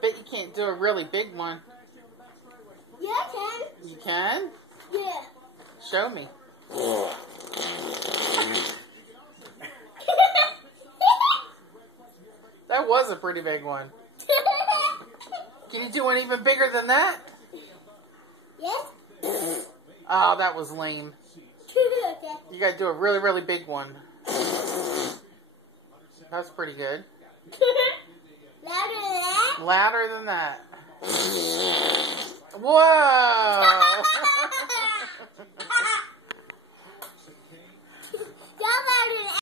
bet you can't do a really big one. Yeah, I can. You can? Yeah. Show me. That was a pretty big one. Can you do one even bigger than that? Yes. Oh, that was lame. Okay. You gotta do a really, really big one. That's pretty good. Louder than that? Louder than that. Whoa!